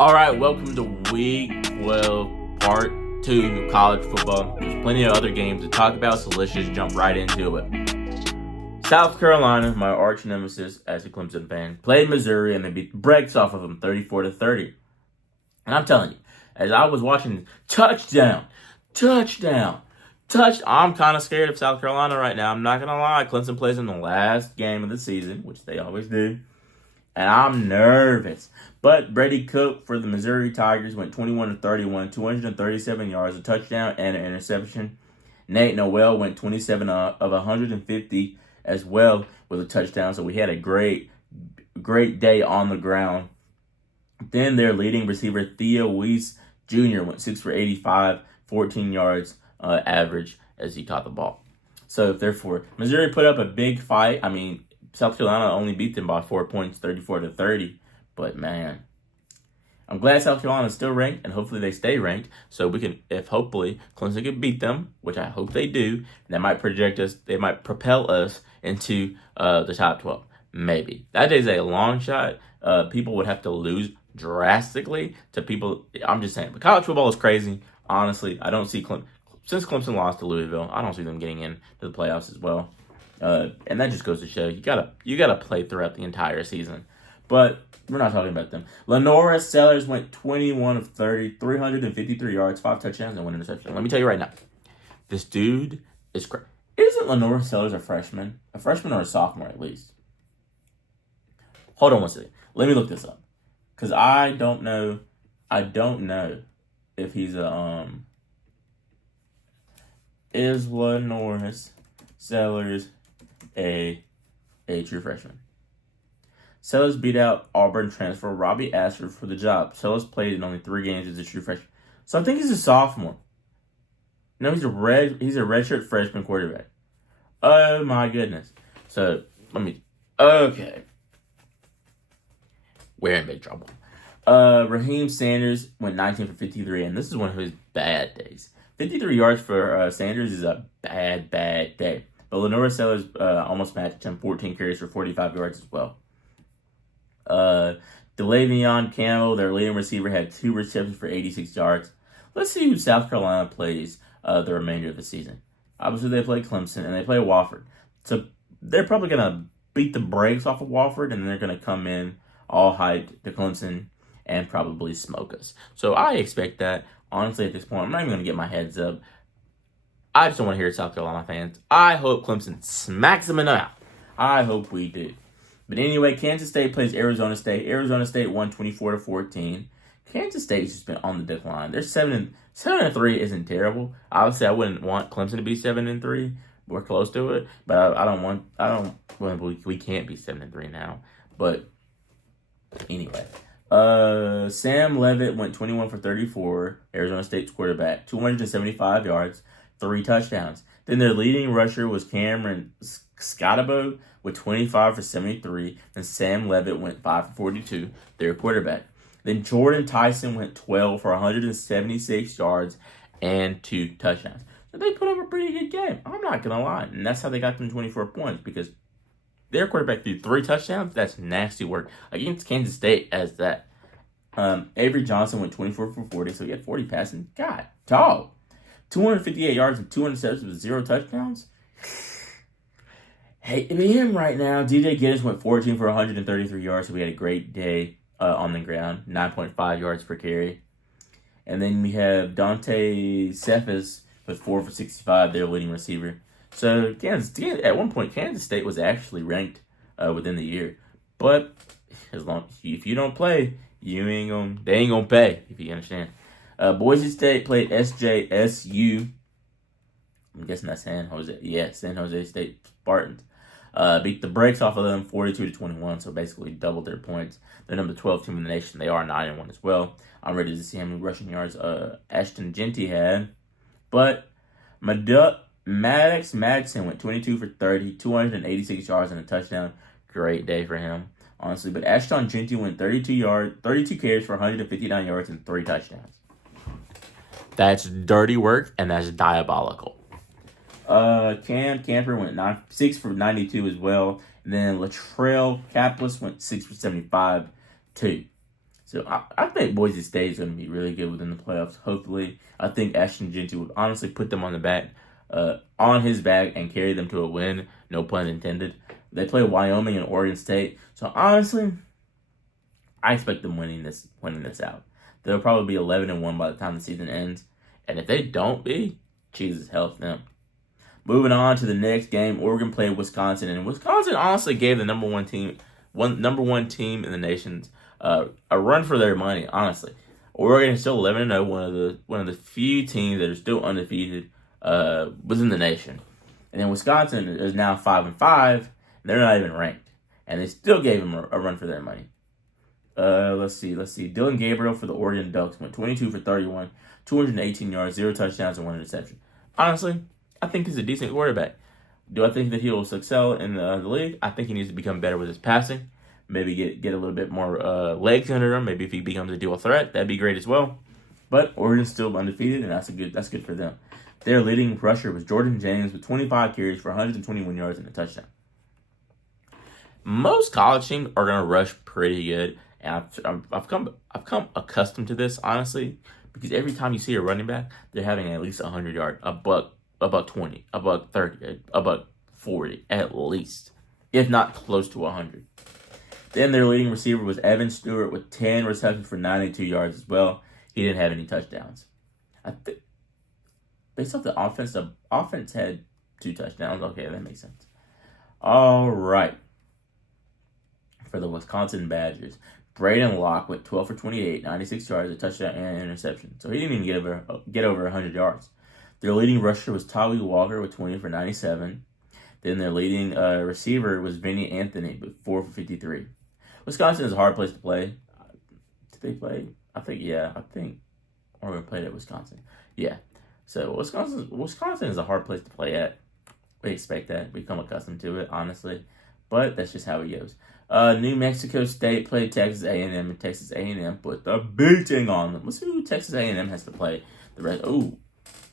All right, welcome to Week 12, Part 2 of college football. There's plenty of other games to talk about, so let's just jump right into it. South Carolina, my arch nemesis as a Clemson fan, played Missouri and they beat the brakes off of them 34-30. And I'm telling you, as I was watching touchdown, I'm kind of scared of South Carolina right now. I'm not going to lie. Clemson plays in the last game of the season, which they always do. And I'm nervous. But Brady Cook for the Missouri Tigers went 21-31, 237 yards, a touchdown, and an interception. Nate Noel went 27 of 150 as well with a touchdown. So we had a great day on the ground. Then their leading receiver, Theo Weiss Jr., went 6 for 85, 14 yards average as he caught the ball. So therefore, Missouri put up a big fight. I mean, South Carolina only beat them by 4 points, 34-30. But man, I'm glad South Carolina is still ranked, and hopefully they stay ranked. So we can, if hopefully Clemson can beat them, which I hope they do, that might project us. They might propel us into the top 12. Maybe that is a long shot. People would have to lose drastically to people. I'm just saying, but college football is crazy. Honestly, I don't see since Clemson lost to Louisville, I don't see them getting into the playoffs as well. And that just goes to show you gotta play throughout the entire season. But we're not talking about them. Lenora Sellers went 21 of 30, 353 yards, 5 touchdowns, and 1 interception. Let me tell you right now, this dude is crazy. Isn't Lenora Sellers a freshman? A freshman or a sophomore at least? Hold on one second. Let me look this up. Because I don't know if he's is Lenora Sellers a true freshman? Sellers beat out Auburn transfer Robbie Ashford for the job. Sellers played in only 3 games as a true freshman. So I think he's a sophomore. No, he's a redshirt freshman quarterback. Oh my goodness. So okay. We're in big trouble. Raheem Sanders went 19 for 53, and this is one of his bad days. 53 yards for Sanders is a bad day. But Lenora Sellers almost matched him, 14 carries for 45 yards as well. DeLavion Campbell, their leading receiver, had 2 receptions for 86 yards. Let's see who South Carolina plays the remainder of the season. Obviously, they play Clemson and they play Wofford. So they're probably going to beat the brakes off of Wofford, and then they're going to come in all hyped to Clemson and probably smoke us. So I expect that. Honestly, at this point, I'm not even going to get my heads up. I just don't want to hear it, South Carolina fans. I hope Clemson smacks them in the mouth. I hope we do. But anyway, Kansas State plays Arizona State. Arizona State won 24-14. Kansas State's just been on the decline. They're 7-3 isn't terrible. Obviously, I wouldn't want Clemson to be 7-3. We're close to it, but we can't be 7-3 now. But anyway, Sam Leavitt went 21 for 34. Arizona State's quarterback, 275 yards, 3 touchdowns. Then their leading rusher was Cameron Scotabo with 25 for 73, and Sam Leavitt went 5 for 42, their quarterback. Then Jordan Tyson went 12 for 176 yards and 2 touchdowns. So they put up a pretty good game. I'm not going to lie. And that's how they got them 24 points, because their quarterback threw 3 touchdowns. That's nasty work against Kansas State as that. Avery Johnson went 24 for 40, so he had 40 passing. God, dog. 258 yards and 2 interceptions with 0 touchdowns. Hey, him right now. DJ Giddens went 14 for 133 yards, so we had a great day on the ground. 9.5 yards per carry. And then we have Dante Cephas with 4 for 65, their leading receiver. So at one point, Kansas State was actually ranked within the year. But if you don't play, they ain't gonna pay, if you understand. Boise State played SJSU. I'm guessing that's San Jose. Yeah, San Jose State Spartans. Beat the brakes off of them 42-21, so basically doubled their points. They're number 12 team in the nation. They are 9-1 as well. I'm ready to see how many rushing yards Ashton Genty had. But Maddox Madsen went 22 for 30, 286 yards and a touchdown. Great day for him, honestly. But Ashton Genty went 32 carries for 159 yards and 3 touchdowns. That's dirty work, and that's diabolical. Cam Camper went 6 for 92 as well. And then Latrell Caplis went 6 for 75 too. So I think Boise State is going to be really good within the playoffs. Hopefully, I think Ashton Genty would honestly put them on his back and carry them to a win. No pun intended. They play Wyoming and Oregon State. So honestly, I expect them winning this out. They'll probably be 11-1 by the time the season ends. And if they don't be, Jesus help them. Moving on to the next game, Oregon played Wisconsin, and Wisconsin honestly gave the number one team in the nation a run for their money. Honestly, Oregon is still 11-0, one of the few teams that are still undefeated within the nation. And then Wisconsin is now 5-5, and they're not even ranked, and they still gave them a run for their money. Let's see. Dylan Gabriel for the Oregon Ducks went 22 for 31, 218 yards, 0 touchdowns, and 1 interception. Honestly, I think he's a decent quarterback. Do I think that he will excel in the league? I think he needs to become better with his passing. Maybe get a little bit more legs under him. Maybe if he becomes a dual threat, that'd be great as well. But Oregon's still undefeated, and that's good for them. Their leading rusher was Jordan James with 25 carries for 121 yards and a touchdown. Most college teams are gonna rush pretty good, and I've come accustomed to this, honestly, because every time you see a running back, they're having at least 100 yards, a buck 20, a buck 30, a buck 40 at least, if not close to 100. Then their leading receiver was Evan Stewart with 10 receptions for 92 yards as well. He didn't have any touchdowns. I think based off the offense had 2 touchdowns. Okay, that makes sense. All right. For the Wisconsin Badgers, Braden Locke went 12 for 28, 96 yards, a touchdown, and an interception. So he didn't even get over 100 yards. Their leading rusher was Tawee Walker with 20 for 97. Then their leading receiver was Vinny Anthony with 4 for 53. Wisconsin is a hard place to play. Did they play? I think Oregon played at Wisconsin. Yeah. So Wisconsin is a hard place to play at. We expect that. We become accustomed to it, honestly. But that's just how it goes. New Mexico State played Texas A&M, and Texas A&M put the beating on them. Let's see who Texas A&M has to play the rest.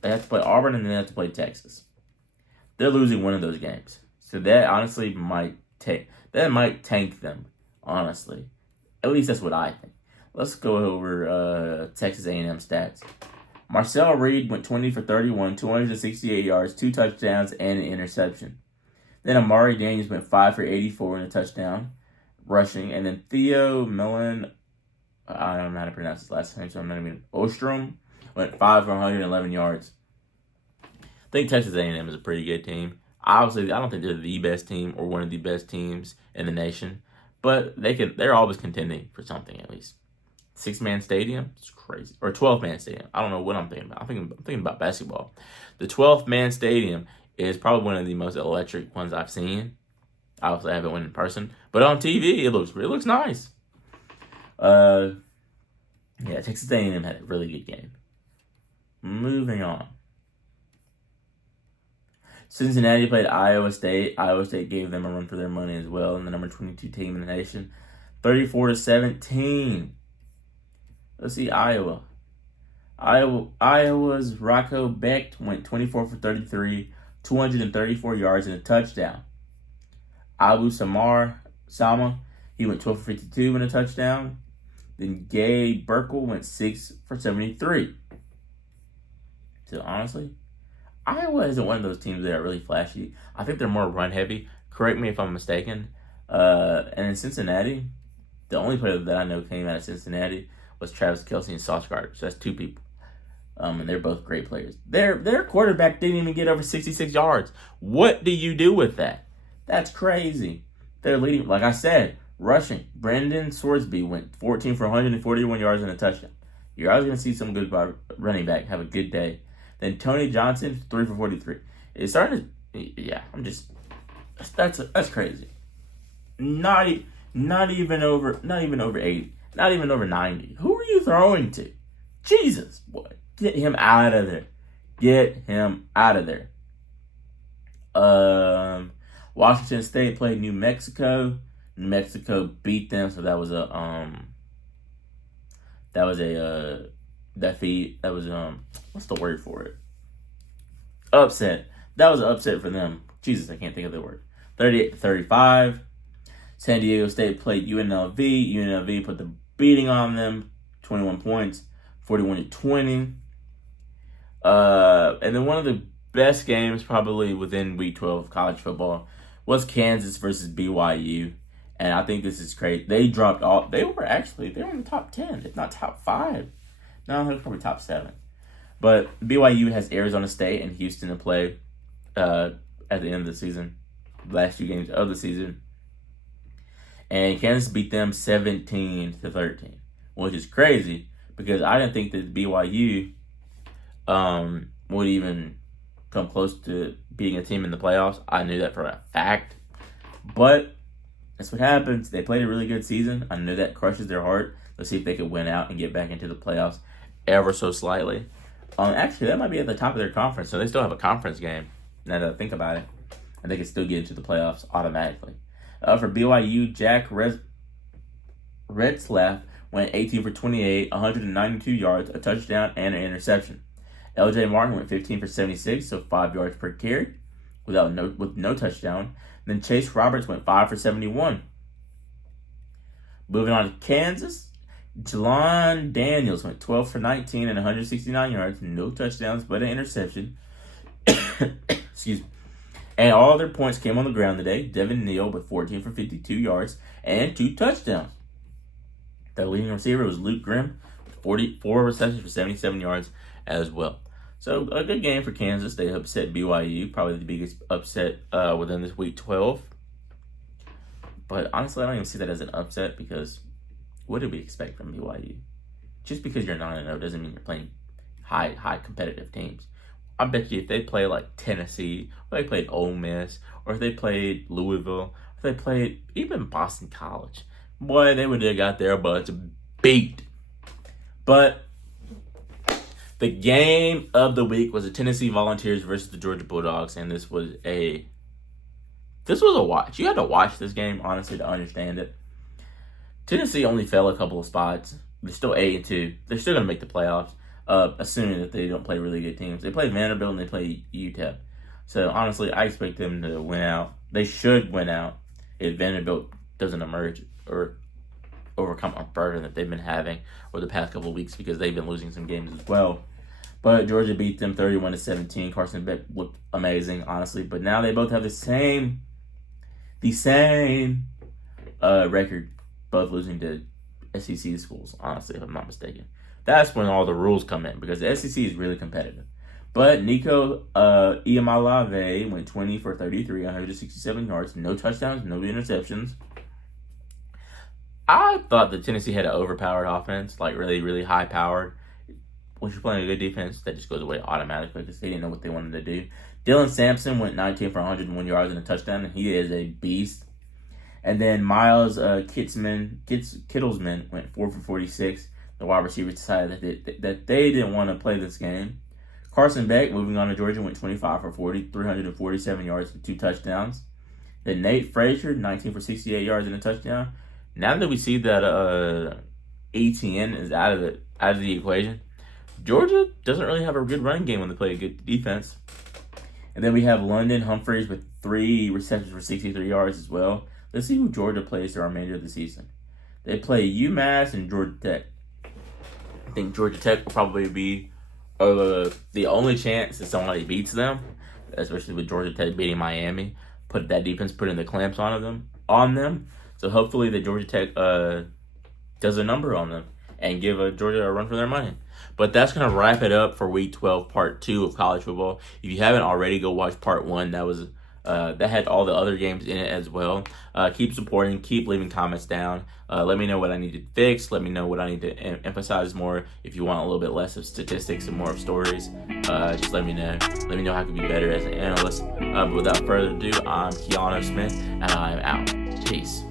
They have to play Auburn, and then they have to play Texas. They're losing one of those games. So that honestly might tank them, honestly. At least that's what I think. Let's go over Texas A&M stats. Marcel Reed went 20 for 31, 268 yards, 2 touchdowns, and an interception. Then Amari Daniels went 5 for 84 and a touchdown, rushing. And then Theo Millen, I don't know how to pronounce his last name, so I'm not even, Ostrom, went 5 for 111 yards. I think Texas A&M is a pretty good team. Obviously, I don't think they're the best team or one of the best teams in the nation, but they're always contending for something at least. 6-man stadium, it's crazy. Or 12-man stadium. I don't know what I'm thinking about. I'm thinking about basketball. The 12th-man stadium is probably one of the most electric ones I've seen. Obviously, I haven't went in person, but on TV, it looks nice. Texas A&M had a really good game. Moving on. Cincinnati played Iowa State. Iowa State gave them a run for their money as well, and the number 22 team in the nation, 34-17. Let's see Iowa. Iowa's Rocco Becht went 24 for 33, 234 yards and a touchdown. Abu Sama, he went 12 for 52 and a touchdown. Then Gabe Burkle went 6 for 73. So honestly, Iowa isn't one of those teams that are really flashy. I think they're more run heavy. Correct me if I'm mistaken. And in Cincinnati, the only player that I know came out of Cincinnati was Travis Kelce and Sauce Gardner. So that's 2 people. And they're both great players. Their quarterback didn't even get over 66 yards. What do you do with that? That's crazy. They're leading, like I said, rushing. Brendan Swordsby went 14 for 141 yards and a touchdown. You're always going to see some good running back have a good day. Then Tony Johnson, 3 for 43. It's starting to, that's crazy. Not even over 80. Not even over 90. Who are you throwing to? Jesus, boy. Get him out of there. Get him out of there. Washington State played New Mexico. New Mexico beat them, so that was a defeat. That was what's the word for it? Upset. That was an upset for them. Jesus, I can't think of the word. 38-35. San Diego State played UNLV. UNLV put the beating on them, 21 points, 41-20. And then one of the best games probably within Week 12 of college football was Kansas versus BYU. And I think this is crazy. They dropped all. They were in the top 10, if not top 5. No, they were probably top 7. But BYU has Arizona State and Houston to play at the end of the season, last 2 games of the season. And Kansas beat them 17-13, which is crazy because I didn't think that BYU would even come close to beating a team in the playoffs. I knew that for a fact. But that's what happens. They played a really good season. I know that crushes their heart. Let's see if they can win out and get back into the playoffs ever so slightly. Actually, that might be at the top of their conference, so they still have a conference game. Now that I think about it, and they can still get into the playoffs automatically. For BYU, Jack Retzlaff went 18 for 28, 192 yards, a touchdown, and an interception. L.J. Martin went 15 for 76, so 5 yards per carry, with no touchdown. Then Chase Roberts went 5 for 71. Moving on to Kansas, Jelon Daniels went 12 for 19 and 169 yards, no touchdowns, but an interception. Excuse me. And all their points came on the ground today. Devin Neal with 14 for 52 yards and 2 touchdowns. The leading receiver was Luke Grimm with 44 receptions for 77 yards as well. So a good game for Kansas. They upset BYU, probably the biggest upset within this Week 12. But honestly, I don't even see that as an upset because what did we expect from BYU? Just because you're 9-0 doesn't mean you're playing high competitive teams. I bet you if they play like Tennessee, or they played Ole Miss, or if they played Louisville, or if they played even Boston College, boy, they would have got their butts beat. But the game of the week was the Tennessee Volunteers versus the Georgia Bulldogs, and this was a watch. You had to watch this game, honestly, to understand it. Tennessee only fell a couple of spots. They're still 8-2. They're still going to make the playoffs, assuming that they don't play really good teams. They play Vanderbilt and they play UTEP. So, honestly, I expect them to win out. They should win out if Vanderbilt doesn't emerge or overcome a burden that they've been having over the past couple of weeks because they've been losing some games as well. But Georgia beat them 31-17. Carson Beck looked amazing, honestly. But now they both have the same record, both losing to SEC schools, honestly, if I'm not mistaken. That's when all the rules come in because the SEC is really competitive. But Nico Iamaleava went 20 for 33, 167 yards, no touchdowns, no interceptions. I thought that Tennessee had an overpowered offense, like really, really high-powered. When you're playing a good defense, that just goes away automatically because they didn't know what they wanted to do. Dylan Sampson went 19 for 101 yards and a touchdown, and he is a beast. And then Miles Kittlesman went 4 for 46. The wide receivers decided that they didn't want to play this game. Carson Beck, moving on to Georgia, went 25 for 40, 347 yards and 2 touchdowns. Then Nate Frazier, 19 for 68 yards and a touchdown. Now that we see that ATN is out of the equation, Georgia doesn't really have a good running game when they play a good defense. And then we have London Humphreys with 3 receptions for 63 yards as well. Let's see who Georgia plays the remainder of the season. They play UMass and Georgia Tech. I think Georgia Tech will probably be the only chance that somebody beats them, especially with Georgia Tech beating Miami. Put that defense, putting the clamps on them. So hopefully the Georgia Tech does a number on them and give Georgia a run for their money. But that's going to wrap it up for Week 12, Part 2 of college football. If you haven't already, go watch Part 1. That had all the other games in it as well. Keep supporting. Keep leaving comments down. Let me know what I need to fix. Let me know what I need to emphasize more. If you want a little bit less of statistics and more of stories, just let me know. Let me know how I can be better as an analyst. But without further ado, I'm Keanu Smith, and I'm out. Peace.